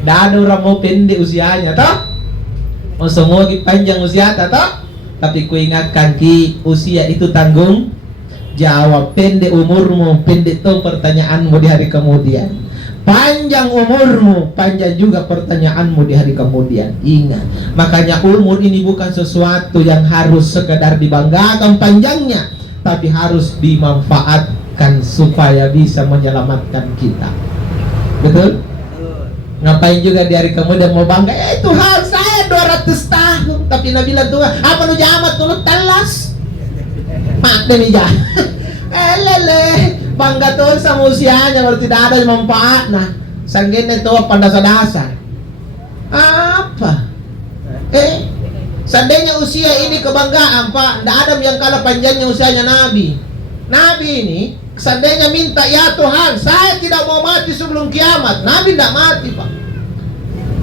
Dado orang mau pendek usianya toh, mau semua panjang usia toh. Tapi ku ingatkan ki, usia itu tanggung jawab. Pendek umurmu, pendek tuh pertanyaanmu di hari kemudian. Panjang umurmu, panjang juga pertanyaanmu di hari kemudian. Ingat, makanya umur ini bukan sesuatu yang harus sekedar dibanggakan panjangnya, tapi harus dimanfaatkan supaya bisa menyelamatkan kita. Betul? Ngapain juga di hari kemudian mau bangga, Tuhan saya 200 tahun. Tapi Nabi bilang, Tuhan apa nu jamat nu telas mak demi jah. Lele bangga tuh sama usianya kalau tidak ada manfaat. Nah sanggene tuh pandasa-dasar apa seandainya usia ini kebanggaan Pak, tidak ada yang kalah panjangnya usianya Nabi. Nabi ini seandainya minta, ya Tuhan saya tidak mau mati sebelum kiamat, Nabi tidak mati Pak.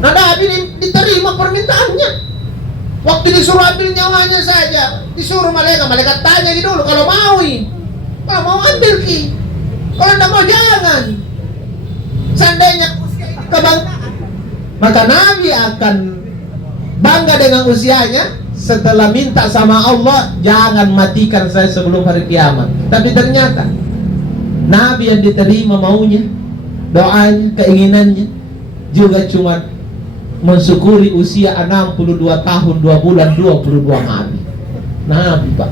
Nah Nabi diterima permintaannya. Waktu disuruh ambil nyawanya saja, disuruh malaikat tanya dulu, kalau mau mau ambil ki, kalau tidak mau jangan. Seandainya usia ini kebanggaan, maka Nabi akan bangga dengan usianya setelah minta sama Allah, jangan matikan saya sebelum hari kiamat. Tapi ternyata Nabi yang diterima maunya, doanya, keinginannya juga cuma mensyukuri usia 62 tahun 2 bulan 22 hari. Nabi Pak.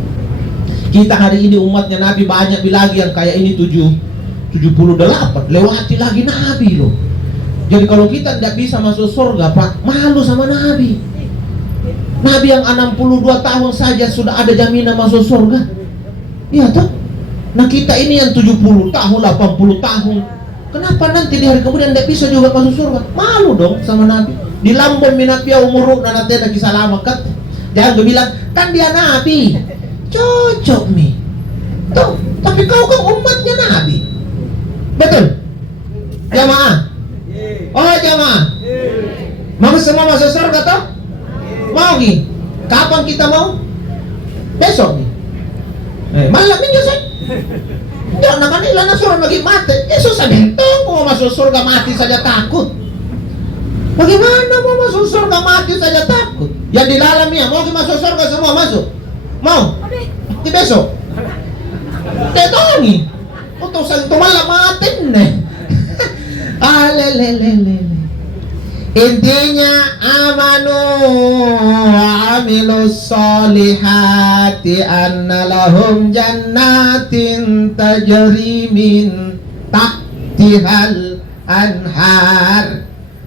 Kita hari ini umatnya Nabi banyak lagi yang kayak ini 78 lewati lagi Nabi loh. Jadi kalau kita tidak bisa masuk surga Pak, malu sama Nabi. Nabi yang 62 tahun saja sudah ada jaminan masuk surga. Iya toh? Nah kita ini yang 70 tahun, 80 tahun, kenapa nanti di hari kemudian tidak bisa juga masuk surga? Malu dong sama Nabi. Di lambung minapia umuruk dan nanti ada kisah lama kan. Jangan bilang kan dia Nabi, cocok nih tuh, tapi kau kan umatnya Nabi. Betul jamaah? Oh jamaah, mau semua masuk surga toh? Mau nih? Kapan kita mau? Besok nih? Malam minggu saya jangan kan ilana suruh lagi mati. Susah bentong mau masuk surga mati saja takut. Bagaimana mau masuk surga mati saja takut? Yang di dalamnya mau masuk surga semua masuk? Mau? Di besok? Tetongi untuk santo malam mati nih. Intinya amanu wa amilus solihati anna lahum jannatin tajri min tahtihal anhar.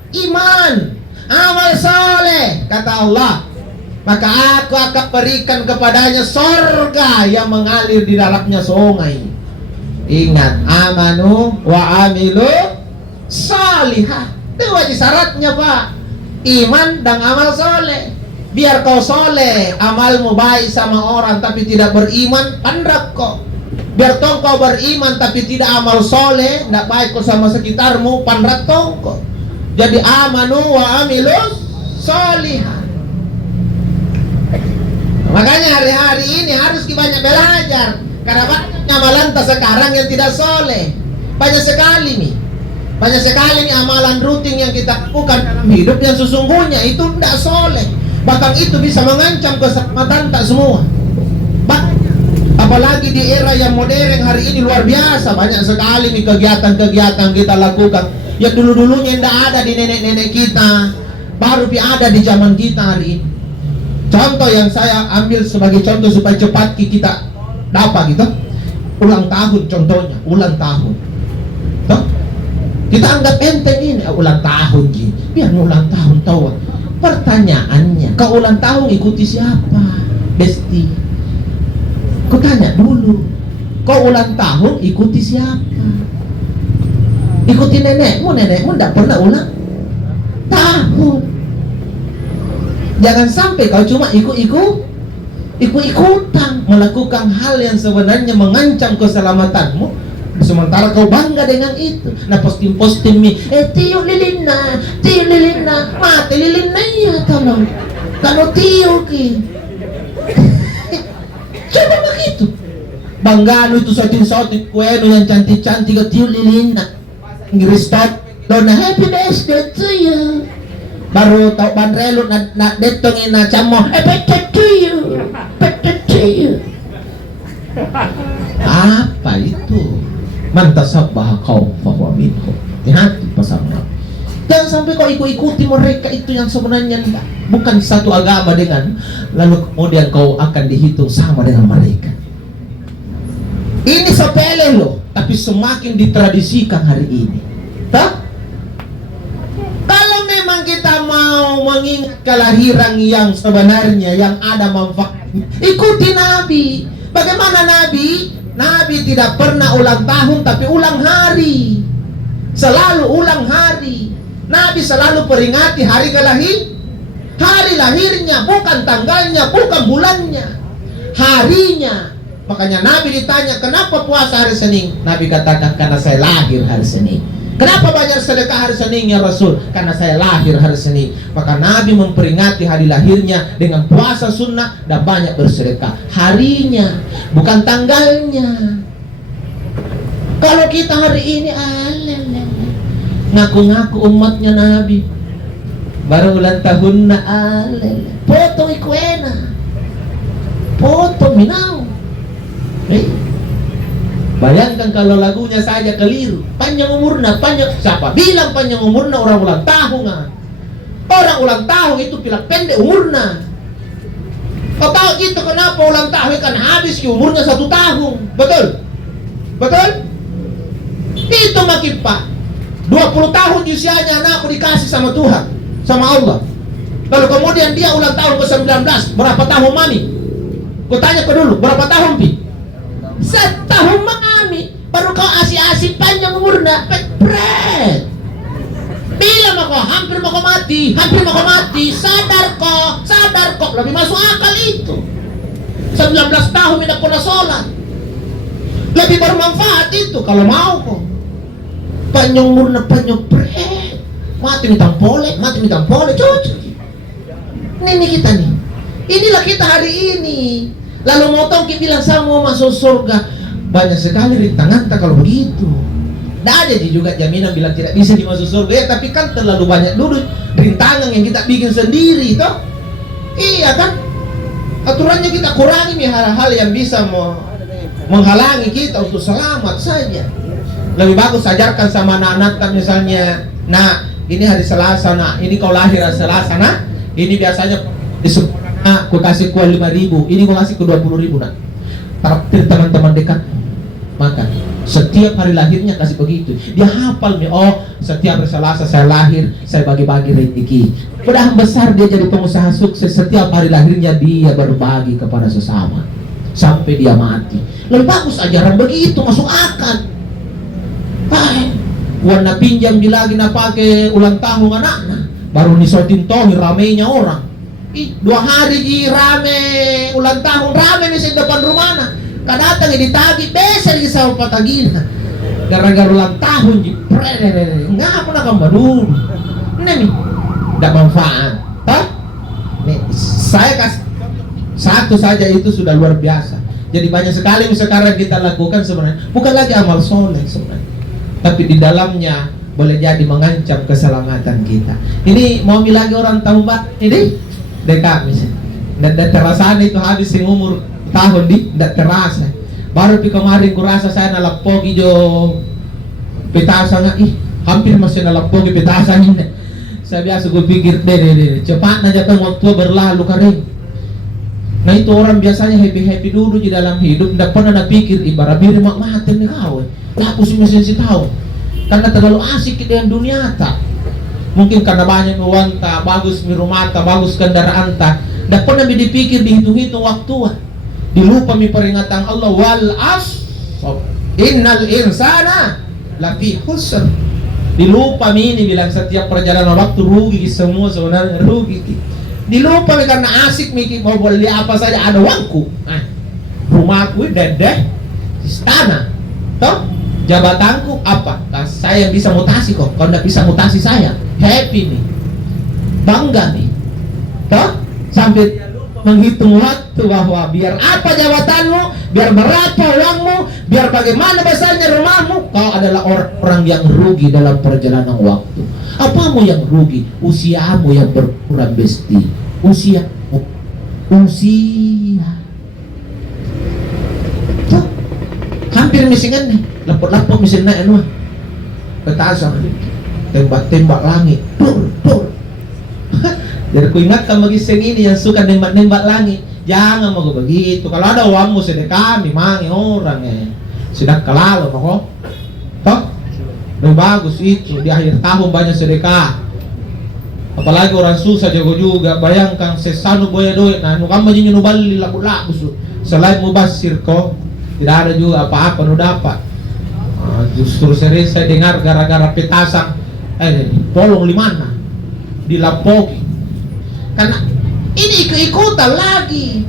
Iman, amal soleh, kata Allah, maka aku akan berikan kepadanya surga yang mengalir di dalamnya sungai. Ingat, amanu wa amilu salihah. Itu wajib syaratnya Pak, iman dan amal soleh. Biar kau soleh, amalmu baik sama orang tapi tidak beriman, pandrak kau. Biar kau beriman tapi tidak amal soleh, tidak baik kau sama sekitarmu, pandrak kau. Jadi amanu wa amilus solihah. Makanya hari-hari ini harus banyak belajar, karena banyak amalan sekarang yang tidak soleh. Banyak sekali nih amalan rutin yang kita lakukan dalam hidup yang sesungguhnya itu tidak soleh. Bahkan itu bisa mengancam keselamatan tak semua. Banyak. Apalagi di era yang modern hari ini luar biasa, banyak sekali nih kegiatan-kegiatan kita lakukan yang dulu-dulunya tidak ada di nenek-nenek kita, baru ada di zaman kita hari ini. Contoh yang saya ambil sebagai contoh supaya cepat kita dapat gitu, ulang tahun contohnya, ulang tahun. Tuh? Kita anggap enteng ini ulang tahun ji, biar ulang tahun tahu. Pertanyaannya, kau ulang tahun ikuti siapa? Besti. Kau tanya dulu, kau ulang tahun ikuti siapa? Ikuti nenekmu tidak pernah ulang tahun. Jangan sampai kau cuma ikut-ikutan melakukan hal yang sebenarnya mengancam keselamatanmu, sementara kau bangga dengan itu. Nah posting mi, tiup lilina, mati lilina ya tolong. Kalau tiup ki, coba begitu. Banggaan itu shooting kue yang cantik-cantik tiup lilina. Inggris stop Dona happy birthday to you. Baru tau bandrelo na detongin na camo. Birthday to you. Birthday to you. Apa itu? Mantasabah kau bahwa minho. Hati-hati pasangan. Jangan sampai kau ikut-ikuti mereka, itu yang sebenarnya bukan satu agama dengan, lalu kemudian kau akan dihitung sama dengan mereka. Ini sepele loh, tapi semakin ditradisikan hari ini. Tak? Kalau memang kita mau mengingat kelahiran yang sebenarnya, yang ada manfaatnya, ikuti Nabi. Bagaimana Nabi? Nabi tidak pernah ulang tahun, tapi ulang hari. Selalu ulang hari. Nabi selalu peringati hari hari lahirnya, bukan tanggalnya, bukan bulannya, harinya. Makanya Nabi ditanya, kenapa puasa hari Senin? Nabi katakan, karena saya lahir hari Senin. Kenapa banyak sedekah hari Senin ya Rasul? Karena saya lahir hari Senin. Maka Nabi memperingati hari lahirnya dengan puasa sunnah dan banyak bersedekah. Harinya, bukan tanggalnya. Kalau kita hari ini ngaku-ngaku umatnya Nabi, baru ulang tahun na foto ikuena, foto minau. Bayangkan kalau lagunya saja keliru. Panjang umurna, panjang siapa bilang panjang umurna orang ulang tahun? Orang ulang tahun itu bilang pendek umurna. Kau tahu itu kenapa ulang tahun? Kan habis umurnya 1 tahun. Betul? Betul? Itu makin pak 20 tahun usianya anakku dikasih sama Tuhan, sama Allah. Lalu kemudian dia ulang tahun ke 19. Berapa tahun mami? Ku tanya kau dulu, berapa tahun pi? 1 tahun mami. Baru kau asih-asih panjang umurnya. Pret. Bila mau kau hampir mau kau mati, hampir mau kau mati. Sadar kok. Lebih masuk akal itu. 19 tahun tidak pernah sholat. Lebih bermanfaat itu kalau mau kok. Panjang umurna, panjang pret. Mati mitang pole, cocok. Ini kita nih. Inilah kita hari ini. Lalu mau tahu kita bilang saya mau masuk surga. Banyak sekali rintangan kalau begitu. Tidak ada juga jaminan bilang tidak bisa dimasuk surga ya, tapi kan terlalu banyak dulu rintangan yang kita bikin sendiri toh. Iya kan? Aturannya kita kurangi hal-hal yang bisa menghalangi kita untuk selamat saja. Lebih bagus ajarkan sama anak-anak misalnya, nah ini hari Selasa, nah ini kau lahir hari Selasa, nah ini biasanya di sekolah aku kasih kue 5.000, ini kau kasih ke 20.000 nah. Traktir teman-teman dekat, maka setiap hari lahirnya kasih begitu. Dia hafal nih, oh setiap hari Selasa saya lahir, saya bagi-bagi rezeki. Mudah besar dia jadi pengusaha sukses. Setiap hari lahirnya dia berbagi kepada sesama sampai dia mati. Lebih bagus ajaran begitu, masuk akal. Warna pinjam lagi na pakai ulang tahun anaknya, baru nisotin tohi ramenya orang. 2 hari di rame ulang tahun, rame mesin depan rumahnya. Kadatang ditagi besar di sama patagina. Gara-gara ulang tahun di ngapa nak dulu. Nih, tidak manfaat. Toh? Nih, saya kasih satu saja itu sudah luar biasa. Jadi banyak sekali yang sekarang kita lakukan sebenarnya bukan lagi amal soleh sebenarnya, tapi di dalamnya boleh jadi mengancam keselamatan kita. Ini mau lagi orang tahun ini dekat misalnya, dan terasa itu habis umur tahun di tidak terasa. Baru kemarin kurasa saya nalapogi jo petasannya, hampir masih nalapogi petasan ini. Saya biasa gue pikir deh cepat aja kan waktu berlalu kering. Nah itu orang biasanya happy dulu di dalam hidup, tidak pernah napikir ibarat diri mak mati nih kau. Aku sih mesti tahu, karena terlalu asik dengan dunia tak. Mungkin karena banyak uang tak, bagus rumah tak, bagus kendaraan tak, tidak pernah dipikir dihitung-hitung waktu. Dilupa mi peringatan Allah wal asr innal insana lafi khusr. Dilupa mi ini bilang setiap perjalanan waktu rugi semua, sebenarnya rugi. Dilupa mi karena asik mi mau beli apa saja ada uangku. Nah, rumahku dadah istana. Toh jabatanku apa? Saya bisa mutasi kok. Kalau tidak bisa mutasi saya happy nih, bangga nih. Toh sampai dia lupa menghitung waktu bahwa biar apa jabatanmu, biar berapa uangmu, biar bagaimana besarnya rumahmu, kau adalah orang yang rugi dalam perjalanan waktu. Apamu yang rugi? Usiamu yang berkurang, besti. Usia. Tuh, hampir misingan nih. Lapor-lapor misin na ano. Petasan. Tembak-tembak langit. Tur. Jadi ku ingatkan magising ini yang suka nembak-nembak langit. Jangan mau begitu. Kalau ada uangmu sedekah, memang orang sudah kelalo mau. Toh? Lebih bagus itu di akhir tahun banyak sedekah. Apalagi orang susah jago juga. Bayangkan sesanu boya duit. Nah, kamu jadi nubali laku-laku. Selain mubasir kok, tidak ada juga apa-apa nu dapat. Justru sering saya dengar gara-gara petasan. Tolong limana dilapoki. Karena ini ikut-ikutan lagi.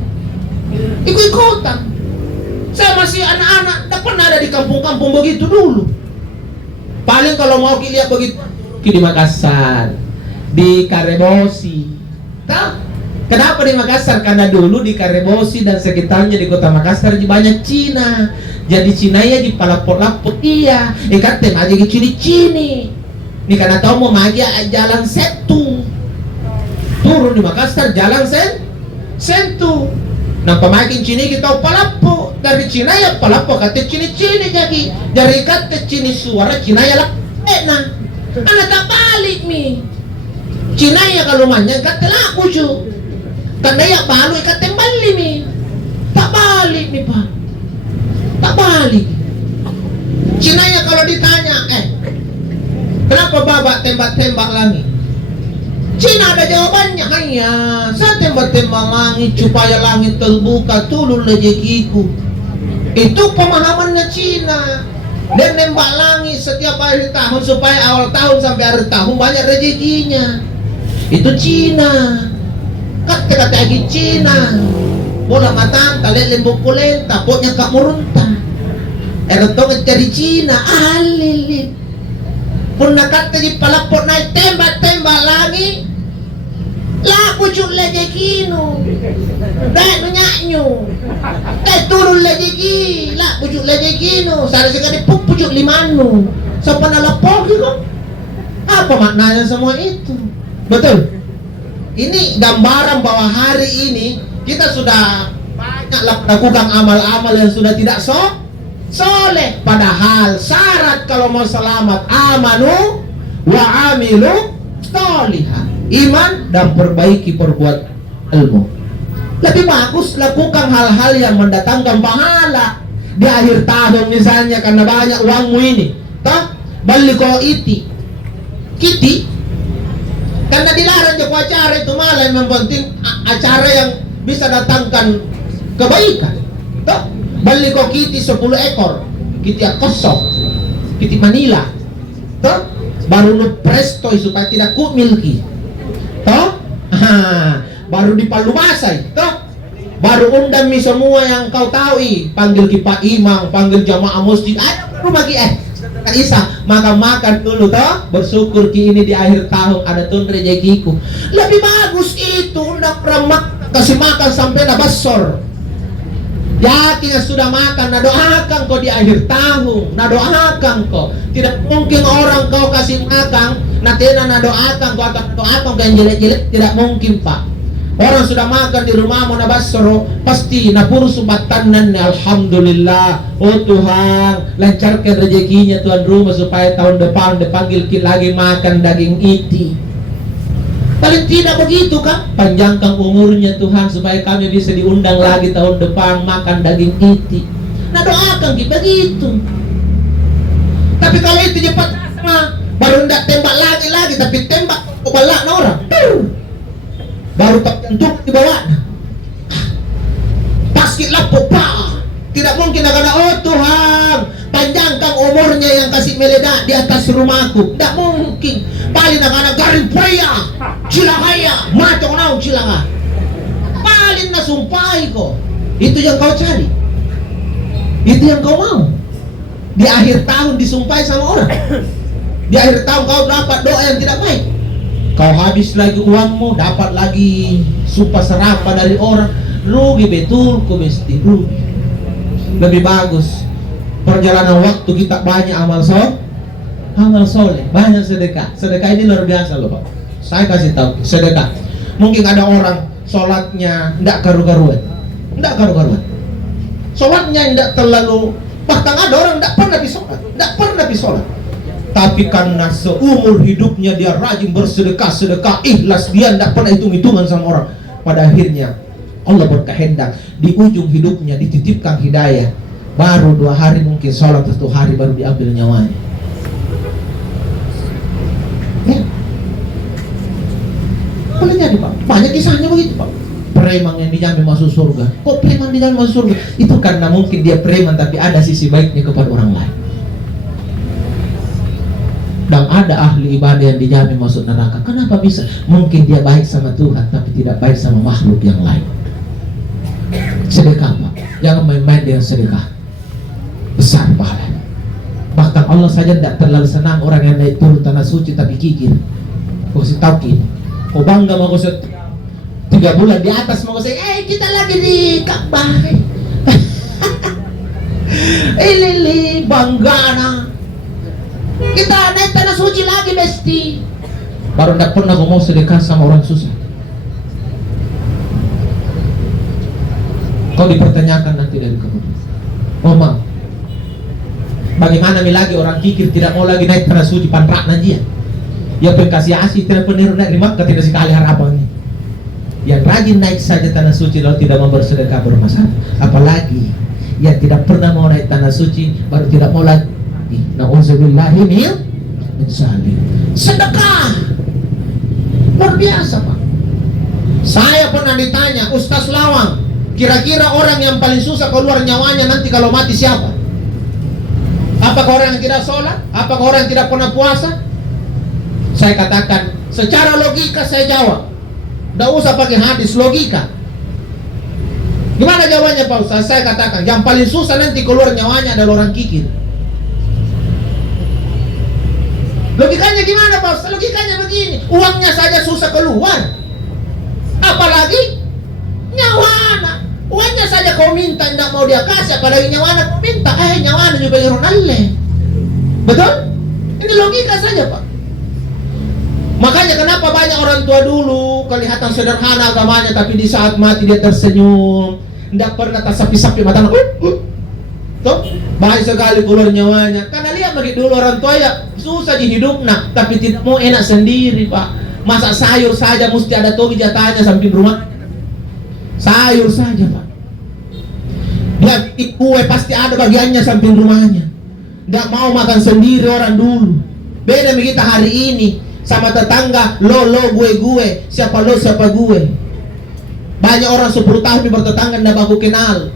Ikut-ikutan. Saya masih anak-anak, tidak pernah ada di kampung-kampung begitu dulu. Paling kalau mau lihat begitu di Makassar, di Karebosi. Tahu? Kenapa di Makassar? Karena dulu di Karebosi dan sekitarnya di kota Makassar banyak Cina. Jadi Cina ya di palapot-lapot iya. Ikat aja ke cini-cini. Ini karena tahu mau magi jalan setu. Turun di Makassar jalan sentu. Nah pemakin Cini kita palapo dari Cina ya palapo kata Cini-Cini jadi kata Cini suara Cina ya lah nah anak tak balik mi Cina ya kalau manja kata laku cu karena ya balu kata balik mi tak balik mi pak tak balik Cina ya kalau ditanya kenapa babak tembak-tembak langit Cina ada jawabannya, hanya saya tembak-tembak langit supaya langit terbuka turun rezekiku. Itu pemahamannya Cina. Dan nembak langit setiap akhir tahun supaya awal tahun sampai akhir tahun banyak rezekinya. Itu Cina. Kata-kata lagi Cina. Bola matang, kalian lembuk kulenta, pokoknya kak murunta. Erotong cari Cina, alilin. Pun nakata di palapot naik tembak-tembak langit. Lah pucuk lejekino dahil nyanyo dahil turun lejeki lah pucuk lejekino sana sekali pucuk limano sa panalapogi ko apa maknanya semua itu betul ini gambaran bahwa hari ini kita sudah banyak lakukan amal-amal yang sudah tidak soleh padahal syarat kalau mau selamat amanu wa amilu sholihah iman dan perbaiki perbuatan ilmu. Lebih bagus lakukan hal-hal yang mendatangkan pahala di akhir tahun misalnya karena banyak uangmu ini. Toh balik kau kiti karena dilarang joko acara itu malah yang penting acara yang bisa datangkan kebaikan. Toh balik kau kiti 10 ekor, kiti kosong, kiti Manila. Toh baru nu presto supaya tidak ku milki. Toh? Baru dipalumasay. Toh? Baru undang mi semua yang kau tahu panggil kipa imam, panggil jamaah masjid. Ayo rumah ki Isa, makan dulu toh. Bersyukur ki ini di akhir tahun ada tun rezekiku. Lebih bagus itu undang remak kasih makan sampai nabasor. Yakin sudah makan, nah doakan kau di akhir tahun, nah doakan kau. Tidak mungkin orang kau kasih makan, nanti nah doakan kau akan doakan kau yang jelek-jelek, tidak mungkin pak. Orang sudah makan di rumahmu nabasoro, pasti napuru subatanan alhamdulillah. Oh Tuhan, lancarkan rezekinya tuan rumah supaya tahun depan dipanggil lagi makan daging iti. Paling tidak begitu kan? Panjangkan umurnya Tuhan supaya kami bisa diundang lagi tahun depan makan daging iti. Nah doakan kita begitu. Tapi kalau itu cepat sama baru tidak tembak lagi tapi tembak kebalak orang. Baru tak tentu di bawah. Paskit lapuk pak. Tidak mungkin akan oh Tuhan panjangkan umurnya yang kasih meledak di atas rumahku. Tidak mungkin. Paling anak garing pria cilahaya mati orang cilaha. Paling nasumpai kok. Itu yang kau cari. Itu yang kau mau. Di akhir tahun disumpai sama orang. Di akhir tahun kau dapat doa yang tidak baik. Kau habis lagi uangmu, dapat lagi sumpah serapah dari orang, rugi betul, kau mesti rugi. Lebih bagus perjalanan waktu kita banyak amal soleh, banyak sedekah. Sedekah ini luar biasa loh Pak. Saya kasih tahu sedekah. Mungkin ada orang sholatnya tidak karu-karuan, sholatnya tidak terlalu, bahkan ada orang tidak pernah sholat, tapi karena seumur hidupnya dia rajin bersedekah, ikhlas, dia tidak pernah hitung-hitungan sama orang. Pada akhirnya Allah berkehendak di ujung hidupnya dititipkan hidayah, baru 2 hari mungkin sholat, 1 hari baru diambil nyawanya. Ya, boleh jadi Pak, banyak kisahnya begitu Pak. Preman yang dijamin masuk surga. Kok preman dijamin masuk surga? Itu karena mungkin dia preman tapi ada sisi baiknya kepada orang lain. Dan ada ahli ibadah yang dijamin masuk neraka. Kenapa bisa? Mungkin dia baik sama Tuhan tapi tidak baik sama makhluk yang lain. Sedekah Pak, jangan main-main dengan sedekah. Besar pahalanya. Bahkan Allah saja tidak terlalu senang orang yang naik turun tanah suci tapi kikir. Kau kasih tahu kini, kau bangga mau kau 3 bulan di atas mau kau kita lagi di Ka'bah. Lili bangga nah. Kita naik tanah suci lagi besti. Baru tidak pernah mau sedekah sama orang susah. Kau dipertanyakan nanti dari kamu. Oma, bagaimana nih lagi orang kikir tidak mau lagi naik tanah suci panrak nanti ya? Ya pengkasih asih tidak pernah naik di Makkah tidak sekali harapannya. Yang rajin naik saja tanah suci lalu tidak mau bersedekah bermasalah. Apalagi yang tidak pernah mau naik tanah suci baru tidak mau lagi. Na'udzubillahi min dzalik. Sedekah luar biasa Pak. Saya pernah ditanya, Ustaz Lawang, kira-kira orang yang paling susah keluar nyawanya nanti kalau mati siapa? Apakah orang yang tidak sholat? Apakah orang yang tidak pernah puasa? Saya katakan secara logika saya jawab. Tidak usah pakai hadis, logika. Gimana jawabannya Pak Ustaz? Saya katakan yang paling susah nanti keluar nyawanya adalah orang kikir. Logikanya gimana Pak Ustaz? Logikanya begini, uangnya saja susah keluar, apalagi nyawana. Uangnya saja kau minta tidak mau dia kasih, apalagi nyawana kau minta. Nyawana juga Ronaldo. Betul? Ini logika saja Pak. Makanya kenapa banyak orang tua dulu kelihatan sederhana agamanya, tapi di saat mati dia tersenyum, tidak pernah tersapi-sapi mata. Tuh, baik sekali keluar nyawanya. Karena lihat bagi dulu orang tua ya susah di hidup nak, tapi tidak mau enak sendiri Pak. Masak sayur saja mesti ada togi jatahnya samping rumah. Sayur saja Pak. Dia kue pasti ada bagiannya samping rumahnya. Tidak mau makan sendiri orang dulu. Beda dengan kita hari ini sama tetangga, lo gue, siapa lo siapa gue. Banyak orang 10 tahun bertetangga tidak baku kenal.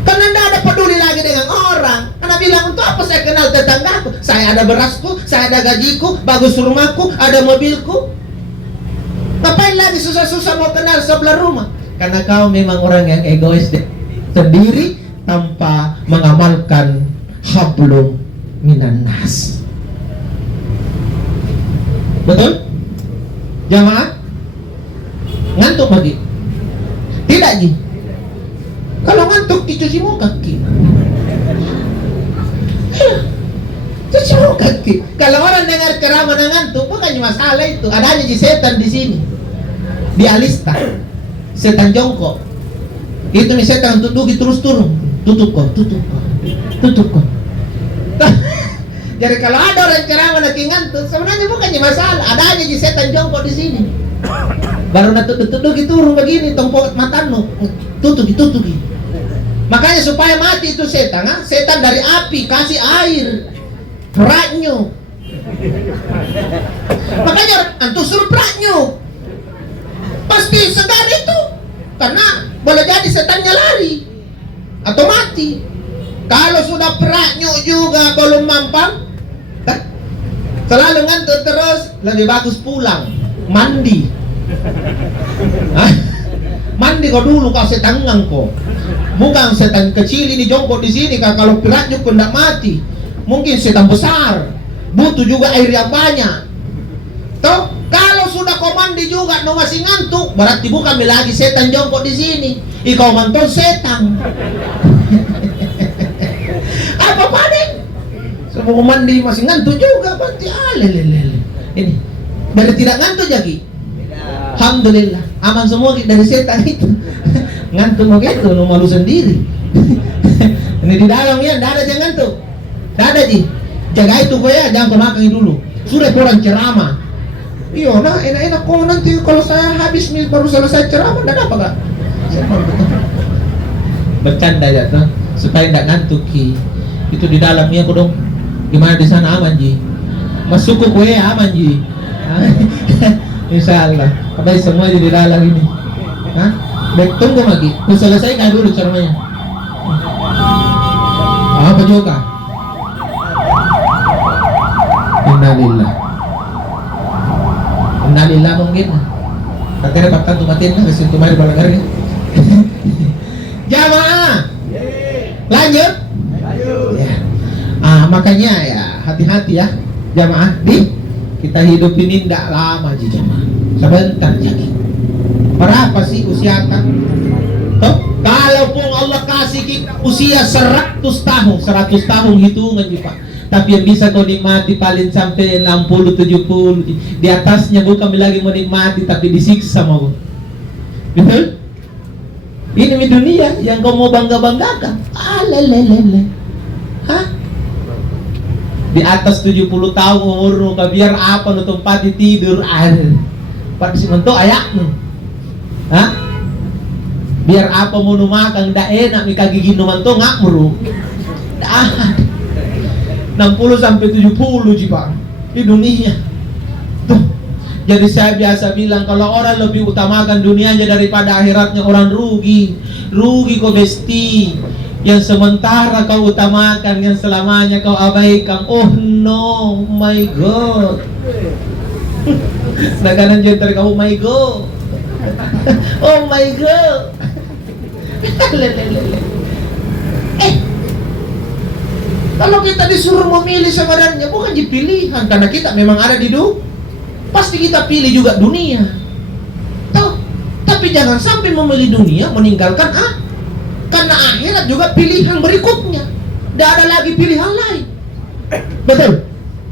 Karena tidak ada peduli lagi dengan orang. Karena bilang untuk apa saya kenal tetanggaku? Saya ada berasku, saya ada gajiku, bagus rumahku, ada mobilku. Ngapain lagi susah-susah mau kenal sebelah rumah? Karena kau memang orang yang egois sendiri tanpa mengamalkan hablum minan nas. Betul? Jamaah? Ngantuk lagi? Tidak Ji. Kalau ngantuk dicuci muka Ki. Cuci muka Ki. Kalau orang dengar ceramah ngantuk bukannya masalah itu. Adanya Ji setan di sini. Di Alista. Setan jongkok. Itu nih setan duduk terus turun. Tutup kok. Jadi kalau ada orang ceramah nanti ngantuk, sebenarnya bukannya masalah. Adanya Ji setan jongkok di sini. Baru tutup turun begini, tompok matanu. Tutup. Makanya supaya mati itu setan, setan dari api kasih air, peraknya. Makanya antus suruh peraknya, pasti segar itu, karena boleh jadi setannya lari atau mati. Kalau sudah peraknya juga belum mampan, selalu ngantuk terus, lebih bagus pulang mandi. Mandi kau dulu kau setan kau. Bukan setan kecil ini jongkok di sini kalau piratnya pun tidak mati. Mungkin setan besar, butuh juga air yang banyak. Toh, kalau sudah kau mandi juga no masih ngantuk, berarti bukan lagi setan jongkok di sini. Ikau mantau setan. Apa panik? Sebelum mandi masih ngantuk juga, berarti alelelele. Ini, dari tidak ngantuk jadi. Alhamdulillah, aman semua dari setan itu. Ngantuk mau gitu, no malu sendiri. Ini di dalam ya, tidak ada yang ngantuk. Tidak ada ji. Jaga itu kau ya, jangan kau makan dulu. Sudah kurang ceramah. Iya, nah enak-enak kok nanti kalau saya habis baru selesai ceramah, tidak apa kak? Bercanda ya tuh, supaya tidak ngantuk ki. Itu di dalamnya aku dong. Gimana di sana aman ji? Masuk ke kue aman ji. Insya Allah. Apa semua di dalam ini? Hah? Baik, tunggu lagi. Kau selesai kan dulu ceramahnya. Apa juga? Innalillah. Innalillah mungkin. Katanya dapat tuh matiin kan kesin kemarin balanggar ya. Jamaah. Lanjut. Ya. Makanya ya hati-hati ya jamaah kita hidup ini tidak lama ji jamaah. Sebentar jadi. Berapa sih usia kan? Toh, kalaupun Allah kasih kita usia 100 tahun, 100 tahun hitungan ji Pak. Tapi yang bisa kau nikmati paling sampai 60-70. Di atasnya bukan lagi mau nikmati, tapi disiksa mau. Betul? Ini dunia yang kau mau bangga-banggakan. Alelelele. Hah? Di atas 70 tahun umur kau biar apa nu tempat tidur Pak si mentok ayaknu. Hah? Biar apa mau nu makan ndak enak mika gigi nu mentok ngakmuru. Dah. 60 sampai 70 Pak di dunia. Tuh. Jadi saya biasa bilang kalau orang lebih utamakan dunianya daripada akhiratnya orang rugi. Rugi kau besti. Yang sementara kau utamakan, yang selamanya kau abaikan. Oh no, my God. Nah kanan jentar kau, oh my God. Oh my God. Kalau kita disuruh memilih sebenarnya bukan di pilihan, karena kita memang ada di pasti kita pilih juga dunia. Tuh, tapi jangan sampai memilih dunia meninggalkan karena akhirat juga pilihan berikutnya. Tidak ada lagi pilihan lain. Betul.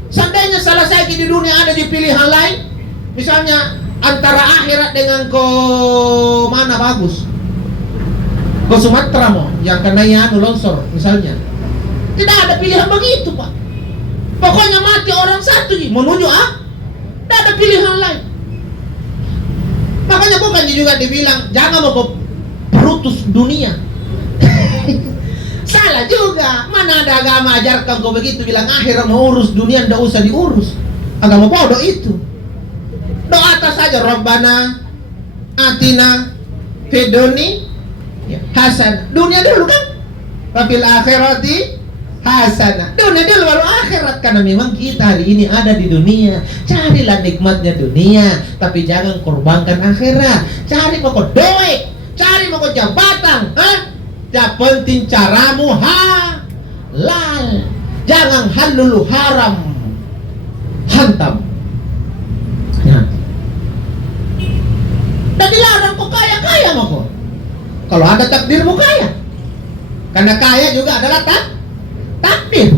Seandainya salah saya di dunia ada di pilihan lain, misalnya antara akhirat dengan mana bagus? Ke Sumatera mau, yang kena longsor misalnya. Tidak ada pilihan begitu Pak. Pokoknya mati orang satu menuju tidak ada pilihan lain. Makanya bukan juga dibilang jangan mau perutus dunia. Salah juga. Mana ada agama ajarkan kau begitu bilang akhir mau urus dunia tidak usah diurus. Agama bodoh itu. Doa atas saja Rabbana atina fid dunya hasanah. Dunia dulu kan. Wafil akhirati hasanah. Dunia dulu baru akhirat. Karena memang kita hari ini ada di dunia. Carilah nikmatnya dunia, tapi jangan korbankan akhirat. Cari pokok duit, cari pokok jabatan. Yang penting caramu halal. Jangan halul haram. Hantam. Nah. Dan dilarang kok kaya-kaya mau. Kalau ada takdirmu kaya. Karena kaya juga adalah takdir.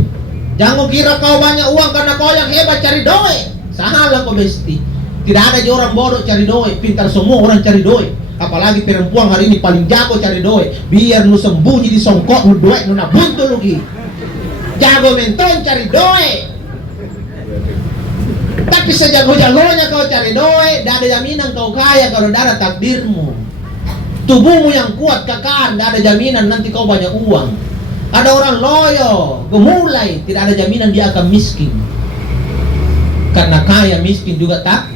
Jangan kira kau banyak uang karena kau yang hebat cari doa. Salah kau besti. Tidak ada orang bodoh cari doa. Pintar semua orang cari doa. Apalagi perempuan hari ini paling jago cari doa. Biar nu sembunyi di songkok nu doa nu nabuntu lagi. Jago menton cari doa. Tapi sejago-jagonya kau cari doa, tidak ada jaminan kau kaya kalau tidak ada takdirmu. Tubuhmu yang kuat kakak, tidak ada jaminan nanti kau banyak uang. Ada orang loyo, gemulai, tidak ada jaminan dia akan miskin. Karena kaya miskin juga tak.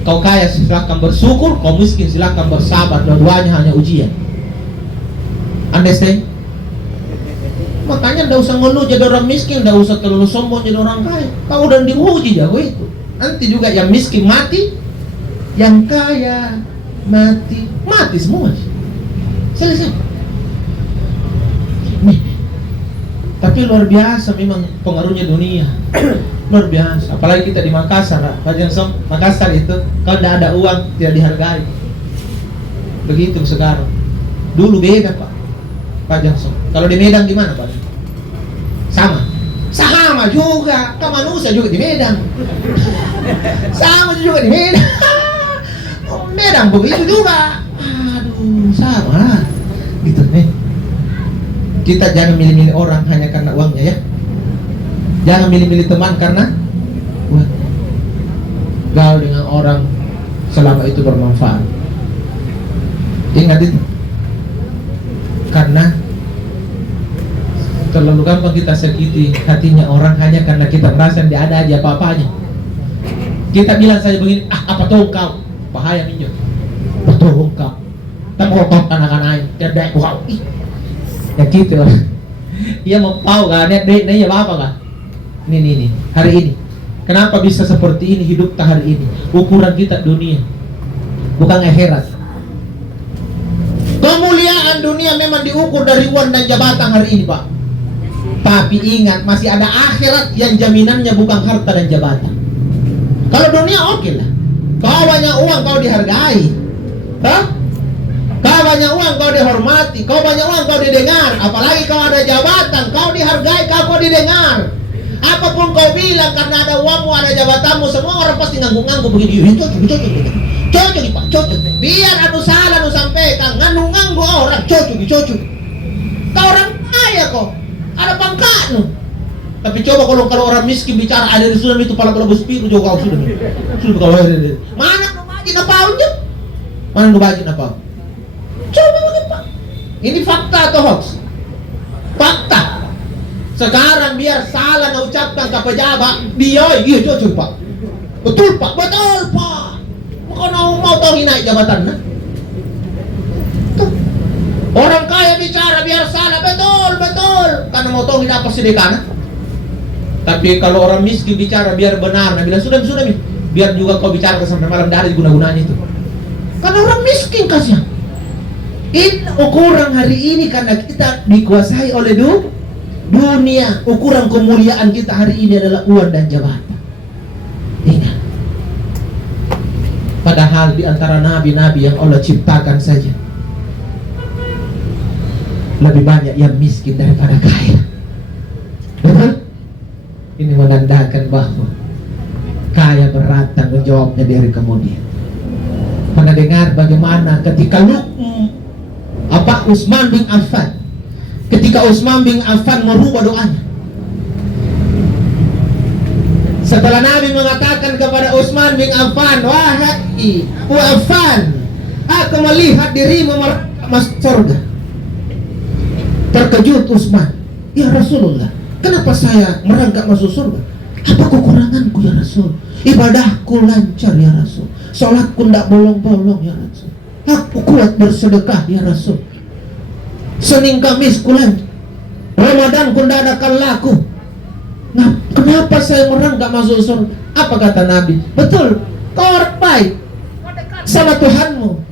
Kau kaya silahkan bersyukur, kau miskin silahkan bersabar. Dua-duanya hanya ujian. Understand? Makanya tidak usah ngeluh jadi orang miskin, tidak usah terlalu sombong jadi orang kaya. Kau udah diuji jago itu. Nanti juga yang miskin mati, yang kaya mati semua. Selesai. Nih. Tapi luar biasa memang pengaruhnya dunia. Luar biasa. Apalagi kita di Makassar, Pak Jansong. Makassar itu kalau tidak ada uang tidak dihargai. Begitu sekarang. Dulu beda Pak Jansong. Kalau di Medan gimana Pak? Sama juga. Kan manusia juga di Medan. Sama juga di Medan. Medan begitu juga. Aduh, sama lah. Gitu nih. Kita jangan milih-milih orang hanya karena uangnya ya. Jangan milih-milih teman karena uang. Gaul dengan orang selama itu bermanfaat. Ingat itu. Karena terlalu gampang kita sakiti hatinya orang hanya karena kita merasa tidak ada aja apa-apanya. Kita bilang saja begini, apa tuh kau? Bahaya minyak. Betul kau. Tak mau kau anak-anak tidak kau. Ya gitu. Ia mau tahu kan? Nih ya apa kan? Nih hari ini. Kenapa bisa seperti ini hidup hari ini? Ukuran kita dunia, bukan akhirat. Kemuliaan dunia memang diukur dari uang dan jabatan hari ini Pak. Tapi ingat, masih ada akhirat yang jaminannya bukan harta dan jabatan. Kalau dunia oke lah. Kau banyak uang kau dihargai. Kau banyak uang kau dihormati. Kau banyak uang kau didengar. Apalagi kau ada jabatan, kau dihargai, kau didengar. Apapun kau bilang karena ada uangmu, ada jabatanmu, semua orang pasti ngangguk-ngangguk begini. Cocok Pak, cocok. Biar anu salah anu sampaikan, nganggu orang, cocok. Kau orang kaya kok, ada pangkat. Tapi coba kalau orang miskin bicara ada di sudah itu pala bus biru juga kau sudah kalau mana nu bagi apa aja? Mana nu bagi apa? Coba bagi Pak. Ini fakta atau hoax? Fakta. Sekarang biar salah na ucapkan ke pejabat, dia iya cocok Pak. Betul Pak. Kau mau tahu naik jabatan nah? Orang kaya bicara biar salah, betul. Karena mau tahu apa sih dekana. Tapi kalau orang miskin bicara biar benar, nah bilang sudah biar juga kau bicara sampai malam tidak ada guna-gunanya itu. Karena orang miskin kasihan. Ini ukuran hari ini karena kita dikuasai oleh dunia. Ukuran kemuliaan kita hari ini adalah uang dan jabatan. Ingat. Padahal di antara nabi-nabi yang Allah ciptakan saja lebih banyak yang miskin daripada kaya. Betul? Ini menandakan bahwa kaya berat tanggung jawabnya dari kemudian. Pernah dengar bagaimana ketika Utsman bin Affan, ketika Utsman bin Affan merubah doanya. Setelah Nabi mengatakan kepada Utsman bin Affan, wahai Affan, aku melihat dirimu masuk surga. Terkejut Utsman, ya Rasulullah, kenapa saya merangkak masuk surga? Apa kekuranganku ya Rasul? Ibadahku lancar ya Rasul, sholatku tidak bolong-bolong ya Rasul, aku kuat bersedekah ya Rasul, Senin Kamis lancar, Ramadan ku tidak ada kalaku. Nah, kenapa saya merangkak masuk surga? Apa kata Nabi? Betul, kau orang baik sama Tuhanmu,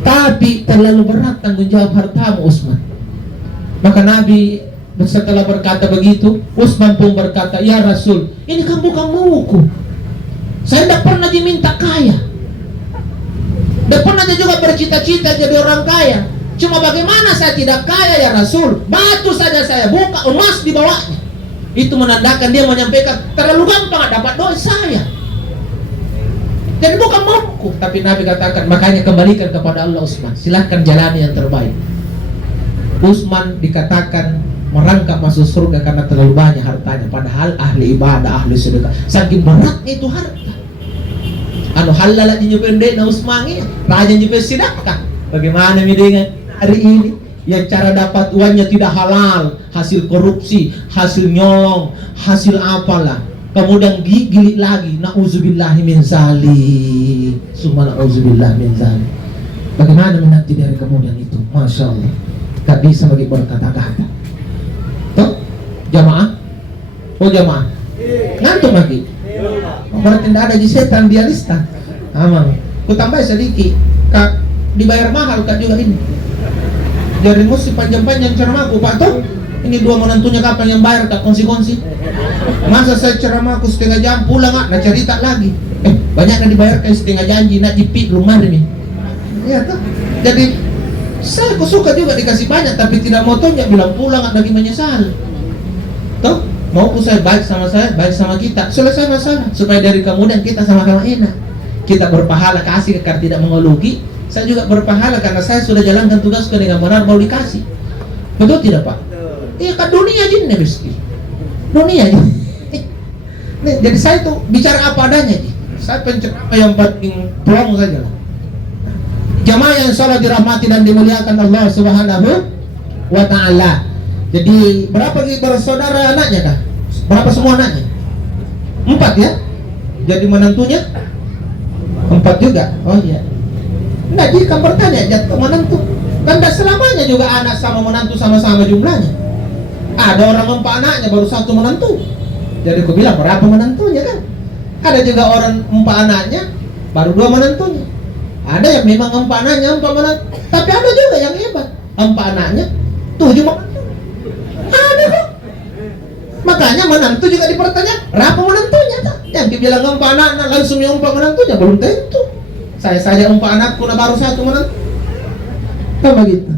tapi terlalu berat tanggung jawab hartamu Utsman. Maka Nabi setelah berkata begitu, Utsman pun berkata, ya Rasul, ini kan bukan mauku. Saya tidak pernah diminta kaya, tidak pernah juga bercita-cita jadi orang kaya. Cuma bagaimana saya tidak kaya ya Rasul? Batu saja saya buka, emas di bawahnya. Itu menandakan dia menyampaikan terlalu gampang dapat doa saya. Jadi bukan mauku. Tapi Nabi katakan, makanya kembalikan kepada Allah Utsman, silahkan jalani yang terbaik. Utsman dikatakan merangkak masuk surga karena terlalu banyak hartanya, padahal ahli ibadah, ahli sedekah. Saking beratnya itu harta. Anu halal aja nyependek na Utsman ini, raja nyependek sedekah. Bagaimana dengan hari ini yang cara dapat uangnya tidak halal, hasil korupsi, hasil nyolong, hasil apalah. Kemudian gigit lagi, na'udzubillahi min zalik. Summa na'udzubillahi min zalik. Bagaimana menanti dari kemudian itu? Masya Allah, gak bisa bagi berkata-kata. Tuh, jamaah? Oh jamaah? Ngantuk lagi? Berarti tidak ada di setan dialista. Aman. Ku tambah sedikit. Kak, dibayar mahal kak juga ini. Jadi mesti panjang-panjang ceramaku Pak tuh. Ini dua menantunya kapan yang bayar tak kongsi-kongsi? Masa saya ceramah aku setengah jam pulang nak cerita lagi. Banyak yang dibayarkan setengah janji nak jipit rumah ini. Iya tuh. Jadi saya suka juga dikasih banyak tapi tidak mau tonjak bilang pulang lagi menyesal. Tuh, mau saya baik sama kita. Selesai masalah supaya dari kemudian kita sama-sama enak. Kita berpahala kasih karena tidak mengeluhi. Saya juga berpahala karena saya sudah jalankan tugasku dengan benar mau dikasih. Betul tidak Pak? Iya kan dunia ini rezeki. Dunia ini. Nih, jadi saya tuh bicara apa adanya nih. Saya penceramah yang paling plong saja lah. Jamaah yang salat dirahmati dan dimuliakan Allah Subhanahu wa taala. Jadi berapa bersaudara anaknya kah? Berapa semua anaknya? 4 ya? Jadi menantunya 4 juga. Oh iya. Nah, jika bertanya jatuh menantu, kan tidak selamanya juga anak sama menantu sama-sama jumlahnya. Ada orang 4 anaknya baru 1 menantu. Jadi aku bilang berapa menantunya kan? Ada juga orang 4 anaknya baru 2 menantunya. Ada yang memang 4 anaknya 4 menantu. Tapi ada juga yang hebat 4 anaknya 7 menantu. Ada kok. Makanya menantu juga dipertanya berapa menantunya tak? Yang dibilang 4 anak langsung yang 4 menantunya belum tentu. Saya saja 4 anakku baru 1 menantu. Kan begitu.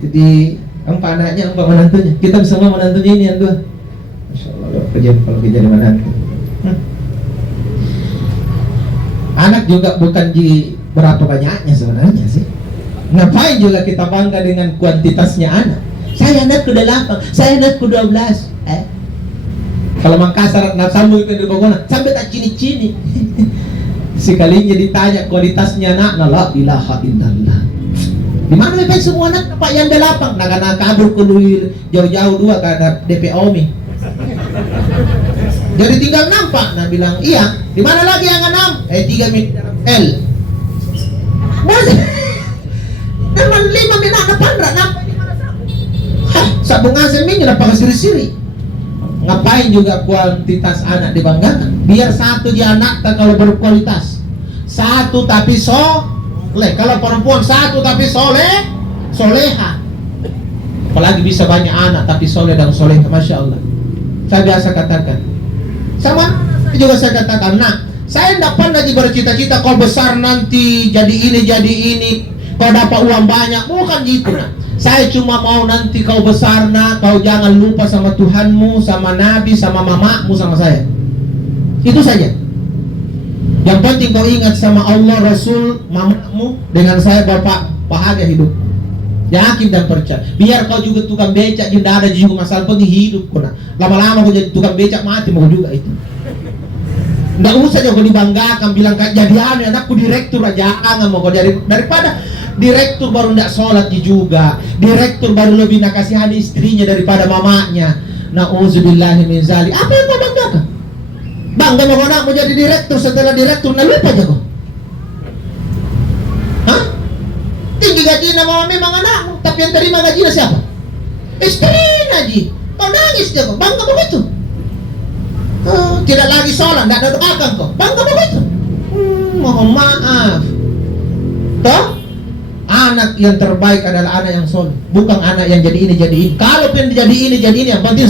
Jadi 4 anaknya 4 menantunya. Kita semua menantunya ini yang 2. Masya Allah, kalau kerja di menantu. Anak juga bukan di berapa banyaknya sebenarnya sih. Ngapain juga kita bangga dengan kuantitasnya anak? Saya anakku 8, saya anakku 12. Kalau Makassar sambung itu di Bogona sampai tak cini-cini. Sekalinya ditanya kualitasnya anak, la ilaha illallah. Di mana memang semua anak Pak yang 8? Nak kabur ke jauh-jauh 2 karena DPO mi. Jadi tinggal 6 Pak. Nah bilang iya. Di mana lagi yang 6? 3 min L. Masih. Teman 5 min anak pandra 6. Sabung asing ini dapat siri-siri. Ngapain juga kuantitas anak dibanggakan? Biar 1 di anak tak kalau berkualitas. 1 tapi soleh. Kalau perempuan 1 tapi soleha. Apalagi bisa banyak anak tapi soleh dan soleha. Masya Allah. Saya biasa katakan. Sama juga saya katakan. Nah, saya tidak pernah bercita-cita kau besar nanti jadi ini. Kau dapat uang banyak. Bukan gitu nah. Saya cuma mau nanti kau besar nak, kau jangan lupa sama Tuhanmu, sama Nabi, sama mamamu, sama saya. Itu saja. Yang penting kau ingat sama Allah, Rasul, mamamu, dengan saya bapak bahagia hidup. Yakin dan percaya. Biar kau juga tukang becak, tidak ada juga masalah penting hidup kau nak. Lama-lama kau jadi tukang becak mati mau juga itu. Nggak usah kau dibanggakan, bilang jadi anakku direktur aja, mau kau daripada direktur baru tidak sholat juga, direktur baru lebih nak kasihani istrinya daripada mamanya. Na'udzubillahi min zalik. Apa yang kau banggakan? Bangga mau nak mau jadi direktur, setelah direktur nak lupa aja kau. Hah? Tinggi gajinya mau memang anakmu, tapi yang terima gajinya siapa? Istrinya Ji. Kau nangis dia kau, bangga begitu. Tidak lagi sholat, tidak ada doakan kau, bangga begitu. Mohon maaf. Toh? Anak yang terbaik adalah anak yang soleh, bukan anak yang jadi ini. Kalau pengen jadi ini, yang penting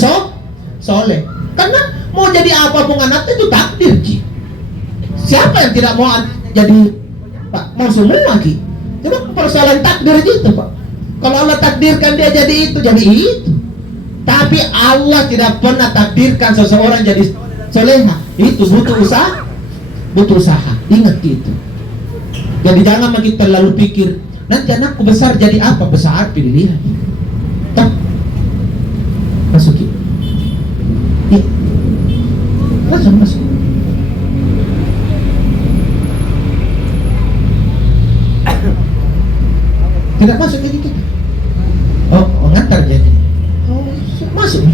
soleh. Karena mau jadi apapun anak itu takdir Ji. Siapa yang tidak mau jadi Pak? Mau semua Ji. Cuma persoalan takdir gitu Pak. Kalau Allah takdirkan dia jadi itu. Tapi Allah tidak pernah takdirkan seseorang jadi soleha. Itu butuh usaha. Ingat gitu. Jadi jangan makin terlalu pikir nanti anakku besar jadi apa? Besar pilihan. Tak masukin. Iya. Langsung masuk. Tidak masuk jadi kita. Oh ngantar jadi. Oh, masuk.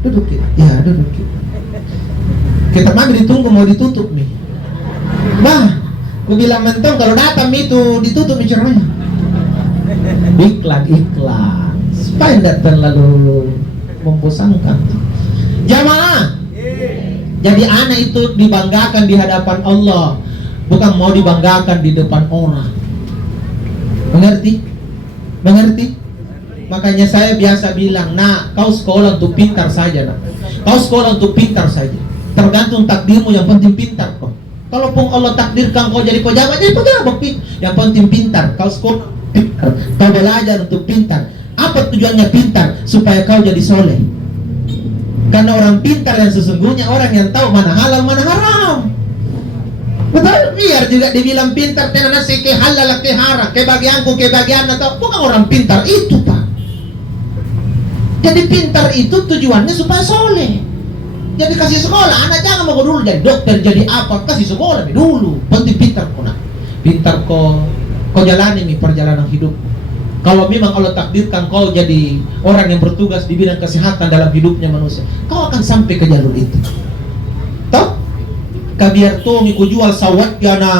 Duduk kita. Ya, duduk kita. Kita mah ditunggu mau ditutup nih. Bah, aku bilang mentong kalau datang itu ditutup bicaranya. Iklan supaya tidak terlalu membosankan. Jamaah, jadi anak itu dibanggakan di hadapan Allah, bukan mau dibanggakan di depan orang. Mengerti? Makanya saya biasa bilang, nak, kau sekolah untuk pintar saja, nak. Kau sekolah untuk pintar saja. Tergantung takdirmu, yang penting pintar kau. Kalaupun Allah takdirkan kau jadi pejabat, jadi pejabat. Yang penting pintar. Kau sekolah pintar, kau belajar untuk pintar. Apa tujuannya pintar? Supaya kau jadi soleh. Karena orang pintar yang sesungguhnya orang yang tahu mana halal, mana haram. Betul? Biar juga dibilang pintar, tena nasi ke halal, ke haram, ke bagian atau bukan orang pintar itu, Pak. Jadi pintar itu tujuannya supaya soleh. Jadi kasih sekolah, anak jangan mau dulu jadi dokter, jadi apa, kasih sekolah dulu. Penting pintar kau, nak. Pintar kau jalani nih perjalanan hidup. Kalau memang Allah takdirkan kau jadi orang yang bertugas di bidang kesehatan dalam hidupnya manusia, kau akan sampai ke jalur itu. Toh? Kabiar tomi ku jual sawatnya na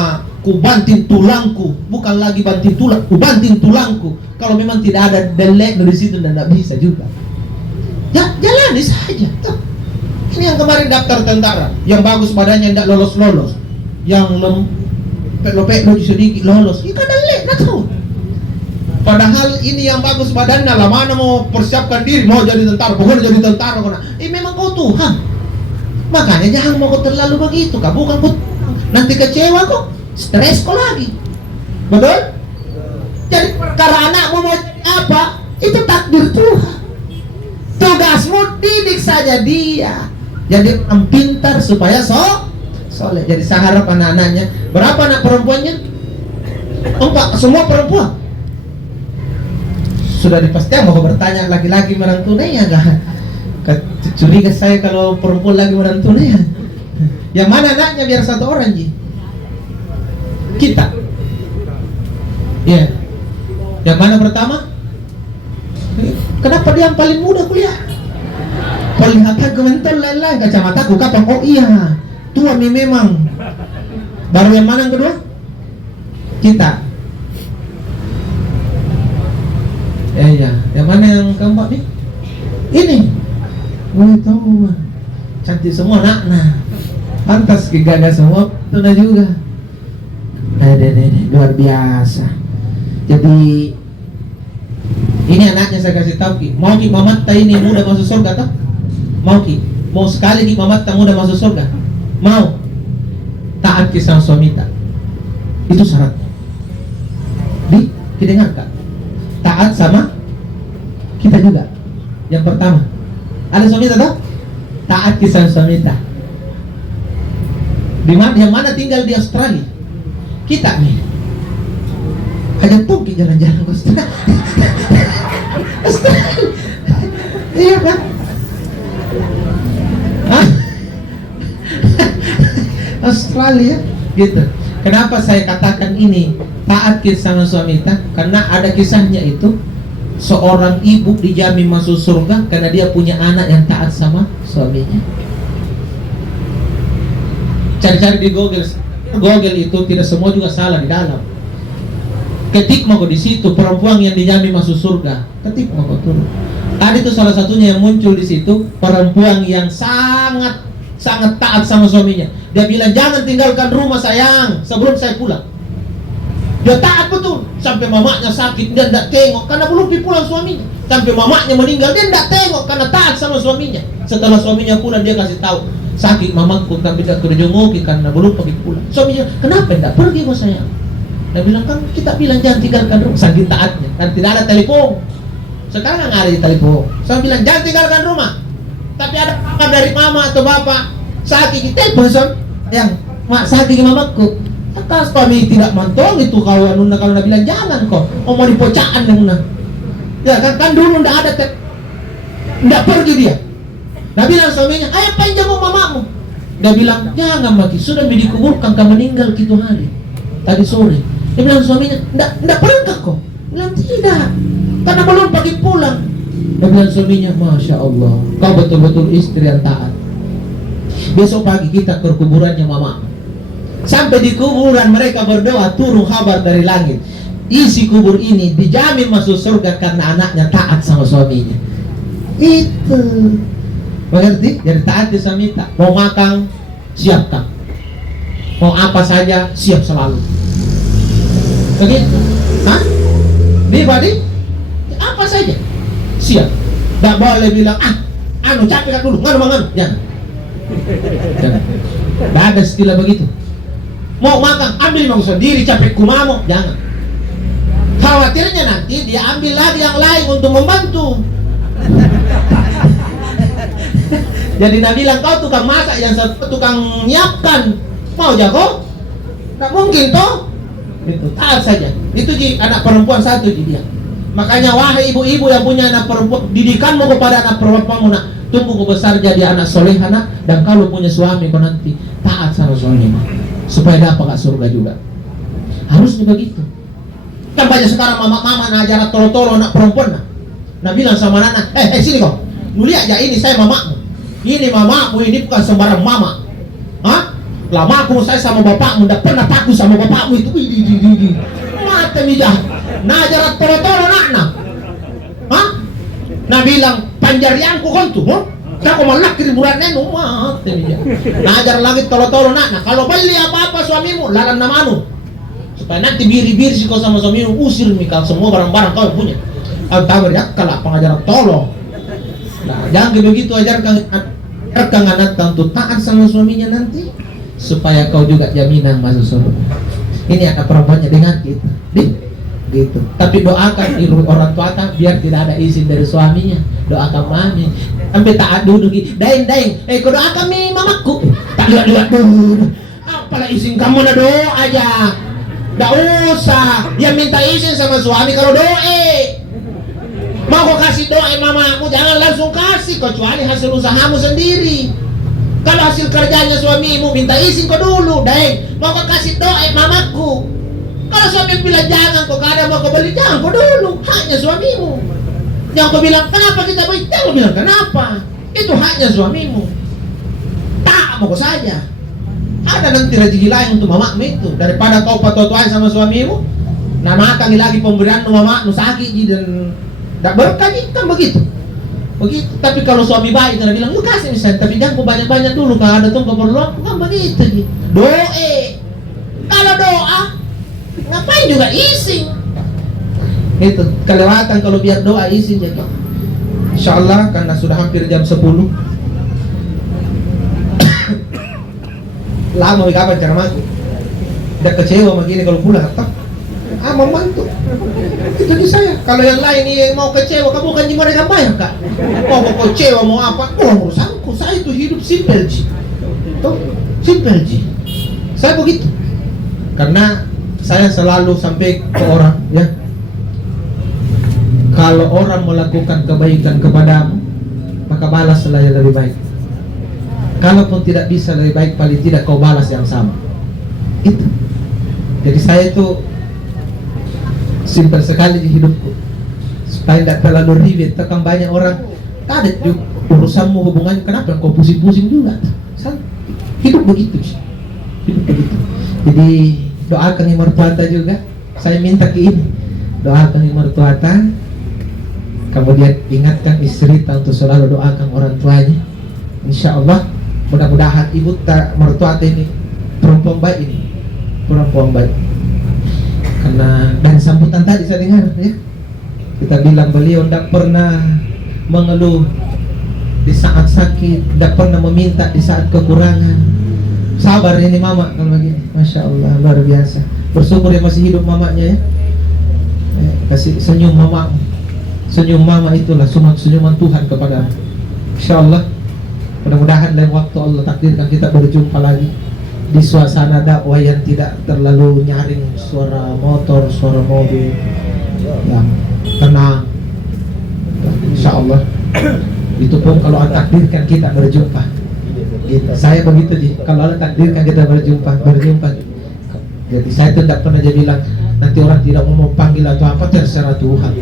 ku banting tulangku, bukan lagi banting tulang, ku banting tulangku. Kalau memang tidak ada delek dari situ dan tidak bisa juga. Ya, jalani saja. Toh. Ini yang kemarin daftar tentara, yang bagus badannya tidak lolos-lolos, yang lopek sedikit lolos, ikan delek, nggak tahu. Padahal ini yang bagus badannya lah, mana mau persiapkan diri mau jadi tentara, pokoknya jadi tentara kau. Memang kau Tuhan. Makanya jangan mau kau terlalu begitu, kau bukan kau. Nanti kecewa kau, stres kau lagi. Betul? Jadi karena anakmu mau apa, itu takdir Tuhan. Tugasmu didik saja dia. Jadi orang pintar supaya soleh. Jadi saya harap anak-anaknya, berapa anak perempuannya? 4, semua perempuan. Sudah dipastikan mau bertanya laki-laki merantuni ya enggak? Curiga saya kalau perempuan lagi merantuni ya. Yang mana anaknya biar 1 orang Ji? Kita. Iya. Yang mana pertama? Kenapa dia yang paling muda kuliah? Perlihatan komentar lain-lain kacamataku kapan? Oh iya, tua memang. Baru yang mana yang kedua? Kita. Iya, yang mana yang keempat nih? Ini. Oh tahu, cantik semua nak. Pantas gagah semua, tuna juga. Luar biasa. Jadi ini anaknya saya kasih tahu Ki. Mau Ki Mamata ini muda masuk surga toh? Mau Ki? Mau sekali Ki Mamata muda masuk surga? Mau? Taat Ki sama suami tak? Itu syaratnya. Didengar Kak? Taat sama kita juga. Yang pertama, ada suami tak toh? Taat Ki sama suami tak? Yang mana tinggal di Australia? Kita nih. Ajak Tuki jalan-jalan ke Australia. Iya kan? Australia gitu. Kenapa saya katakan ini taat sama suami tak? Karena ada kisahnya itu, seorang ibu dijamin masuk surga karena dia punya anak yang taat sama suaminya. Cari-cari di Google itu tidak semua juga salah di dalam. Ketik mau di situ perempuan yang dijamin masuk surga, ketik mau turun. Tadi itu salah satunya yang muncul di situ, perempuan yang sangat taat sama suaminya. Dia bilang jangan tinggalkan rumah sayang sebelum saya pulang. Dia taat betul sampai mamanya sakit dia tidak tengok karena belum dipulang suaminya. Sampai mamanya meninggal dia tidak tengok karena taat sama suaminya. Setelah suaminya pulang dia kasih tahu, sakit mamaku tapi tidak terjenguk karena belum pergi pulang. Suaminya, kenapa tidak pergi kau sayang? Dia bilang kan kita bilang jangan tinggalkan rumah, saking taatnya. Kan tidak ada telepon. Sekarang ada di telepon. Saya bilang jangan tinggalkan rumah. Tapi ada kabar dari mama atau bapak sakit, telepon yang mak sakit mamaku. Atas kami tidak mantong itu kawan nuna kalau bilang jangan kok. Oh mau dipocaan nuna. Ya kan dulu tidak ada tidak pergi dia. Nah bilang suaminya, ayo pinjam mamamu. Dia bilang jangan mati, sudah dikuburkan kamu meninggal gitu hari tadi sore. Dia bilang suaminya, tidak berangkat kok. Bilang tidak, karena belum pagi pulang. Dia bilang suaminya, Masya Allah, kau betul-betul istri yang taat. Besok pagi kita ke kuburannya mama. Sampai di kuburan mereka berdoa, turun kabar dari langit. Isi kubur ini dijamin masuk surga karena anaknya taat sama suaminya. Itu. Mengerti? Jadi taat di suami tak. Mau makan, siapkan. Mau apa saja, siap selalu. Begitu. Hah? Pribadi apa saja Siap. Tidak boleh bilang, anu capek kan dulu, nganu. Jangan. Tidak ada istilah begitu. Mau makan, ambil mau sendiri, capek kumamo. Jangan. Khawatirnya nanti dia ambil lagi yang lain untuk membantu. Jadi Nabi bilang, kau tukang masak, yang satu tukang nyiapkan. Mau jago? Tak mungkin toh. Itu taat saja. Itu anak perempuan satu dia. Makanya wahai ibu-ibu yang punya anak perempuan, didikanmu kepada anak perempuanmu, nak tunggu kau besar jadi anak solehah, nak. Dan kalau punya suami kau nanti taat sama suamimu supaya dapat surga juga. Harusnya begitu. Kan banyak sekarang mama ngajar tolo-tolo anak perempuan, nah bilang sama anak, sini kau, lu lihat ya, ini saya mamamu. Ini mamamu, ini bukan sembarang mama. Lama aku saya sama bapakmu, tidak pernah takut sama bapakmu itu. Mata mijah. Nah jarak tolo-tolo nak. Nah bilang panjarianku kontu, tak kau malak kiriburannya, mata mijah. Nah ajar lagi tolo-tolo nak. Kalau beli apa-apa suamimu, larang namanu. Supaya nanti biri-biri sih kau sama suamimu, usir mikal semua barang-barang kau yang punya. Kau tahu ya, kalau pengajaran tolo. Nah, jangan begitu, ajarkan anak untuk taat sama suaminya nanti, supaya kau juga jaminan masuk surga. Ini anak perempuannya dengan kita, gitu. Tapi doakan orang tua biar tidak ada izin dari suaminya. Doakan mami, sampai taat dulu. Dain, kau doakan mamaku. Tak lihat dulu. Apalah izin kamu na doa aja. Tak usah. Yang minta izin sama suami kalau doa. Mau kau kasih doa mamamu, jangan langsung kasih, kecuali hasil usahamu sendiri. Kalau hasil kerjanya suamimu, minta izin kau dulu. Mau kau kasih doa mamaku. Kalau suami bilang jangan, kau kada mau kau beli, jangan kau dulu. Haknya suamimu. Jangan kau bilang kenapa kita beli, jangan kau bilang kenapa. Itu haknya suamimu. Tak mau kau saja. Ada nanti rezeki lain untuk mamamu itu. Daripada kau patotoan sama suamimu, nah makan lagi pemberian mamamu sakit dan tak berkah kan begitu. Tapi kalau suami baik dia bilang, lu kasih misalnya, tapi jangan banyak-banyak dulu, kalau ada tuh keperluan, kan begitu. Doa. Kalau doa, ngapain juga izin? Itu kelewatan kalau biar doa izin jadi. Insyaallah karena sudah hampir jam 10. Lama kapan cara mati? Udah kecewa begini kalau pulang, membantu. Itu di saya. Kalau yang lain yang mau kecewa, kamu kan mereka bayar kak. Mau kecewa mau apa? Urusanku. Saya itu hidup simple ji. Tuh, simple ji. Saya begitu. Karena saya selalu sampai ke orang, ya. Kalau orang melakukan kebaikan kepadamu, maka balaslah yang lebih baik. Kalaupun tidak bisa lebih baik, paling tidak kau balas yang sama. Itu. Jadi saya itu simpel sekali di hidupku, supaya tidak terlalu ribet. Tekan banyak orang kadet urusanmu, hubungan, kenapa kau pusing-pusing juga. Hidup begitu. Jadi doakan yang mertuata juga. Saya minta ke ini, doakan yang mertuata. Kemudian ingatkan istri untuk selalu doakan orang tuanya. Insya Allah mudah-mudahan ibu mertuata ini perempuan baik ini, perempuan baik. Karena dari sambutan tadi saya dengar, ya, kita bilang beliau tidak pernah mengeluh di saat sakit, tidak pernah meminta di saat kekurangan. Sabar ini mama kalau begini, masya Allah, luar biasa. Bersyukur ya masih hidup mamanya, ya. Kasih senyum mama, senyum mama itulah senyuman Tuhan kepada. Insya Allah, mudah-mudahan lain waktu Allah takdirkan kita berjumpa lagi di suasana dakwah yang tidak terlalu nyaring suara motor, suara mobil, yang tenang. Insya Allah itu pun kalau Allah takdirkan kita berjumpa gitu. Saya begitu sih, kalau Allah takdirkan kita berjumpa. Jadi saya tidak pernah jadi bilang nanti orang tidak mau panggil atau apa, terserah Tuhan.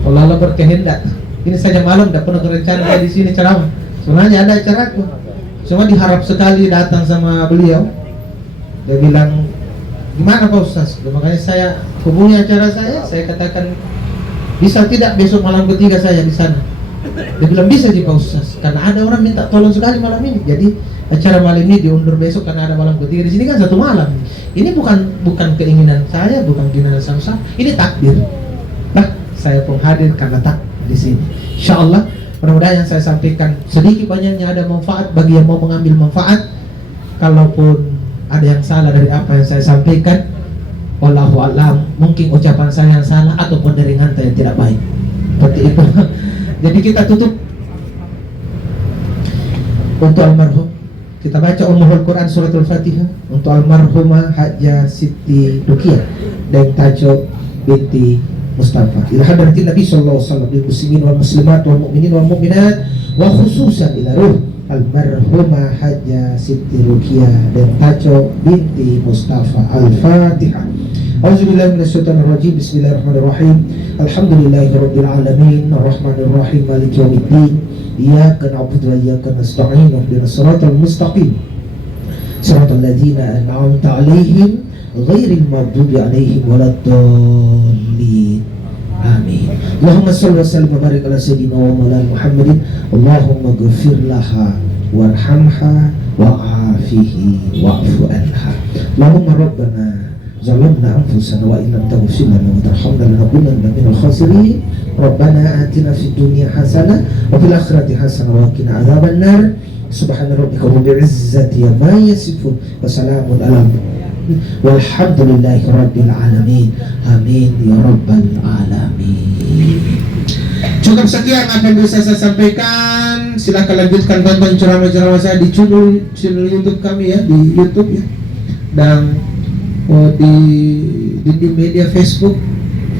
Kalau Allah berkehendak, ini saja malam tidak pernah berencana di sini ceramah. Sebenarnya ada acaraku, cuma diharap sekali datang sama beliau. Dia bilang, gimana Pak Ustaz? Makanya saya hubungi acara saya katakan, bisa tidak besok malam ketiga saya di sana? Dia bilang, bisa sih Pak Ustaz, karena ada orang minta tolong sekali malam ini. Jadi acara malam ini diundur besok karena ada malam ketiga. Di sini kan satu malam. Ini bukan keinginan saya, bukan keinginan sama, ini takdir. Nah, saya pun hadir karena di sini. Insya Allah, mudah-mudahan yang saya sampaikan sedikit banyaknya ada manfaat bagi yang mau mengambil manfaat. Kalaupun ada yang salah dari apa yang saya sampaikan, wallahu a'lam, mungkin ucapan saya yang salah ataupun jaringan saya yang tidak baik. Seperti itu. Jadi kita tutup untuk almarhum. Kita baca Ummul Quran suratul Fatihah untuk almarhumah Hajjah Siti Ruqyah dan Tajo binti Mustafa. Ila hadratin Nabi sallallahu alaihi wasallam lil muslimin wal muslimat wal mu'minin wal mu'minat wa khususan ila ruh almarhumah Hajjah Siti Ruqyah dan Tajo binti Mustafa. Al-Fatihah. Auzubillahi minasyaitonir rajim. Bismillahirrahmanirrahim. Alhamdulillahirabbil alamin arrahmanir rahim maliki yaumiddin. Iyyaka na'budu wa iyyaka nasta'in ihdinas siratal mustaqim siratal ladzina an'amta 'alaihim ghairil maghdubi 'alaihim waladdallin. Amin. Allahumma shalli wa sallim wa barik ala sayyidina wa maulana Muhammadin. Allahumma ighfir laha warhamha wa'afihi wa'fu anha. Allahumma rabbana zalamna anfusana wa illam taghfir lana wa tarhamna lanakunanna minal khasirin. Rabbana atina fid dunya hasanah wa fil akhirati hasanah wa qina adzabannar. Subhana rabbika rabbil izzati amma yasifun wa salamun alal walhamdulillahi rabbil alamin. Amin ya rabbal alamin. Cukup sekian apa yang bisa saya sampaikan. Silakan lanjutkan tonton ceramah-ceramah saya di channel YouTube kami ya, di YouTube ya, dan di media Facebook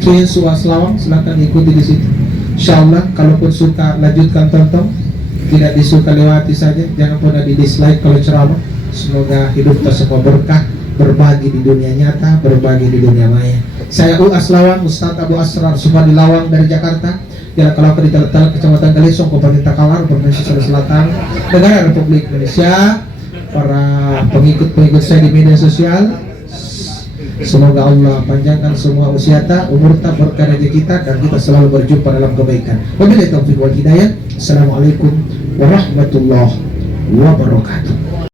Kensu Aslawang, silakan ikuti di situ. Insyaallah, kalaupun suka lanjutkan tonton, tidak disuka lewati saja, jangan pernah di dislike kalau ceramah. Semoga hidup kita semua berkah, berbagi di dunia nyata, berbagi di dunia maya. Saya Aslawang, Ustadz Abu Asrar Sumadi Lawang dari Jakarta. Jalan Kelapa di Teletale, Kecamatan Kalisong, Kabupaten Takalar, Provinsi Sulawesi Selatan, Negara Republik Indonesia. Para pengikut-pengikut saya di media sosial, semoga Allah panjangkan semua usia umur berkah rezeki kita, dan kita selalu berjumpa dalam kebaikan. Wabillahi taufiq wal hidayah. Assalamualaikum warahmatullahi wabarakatuh.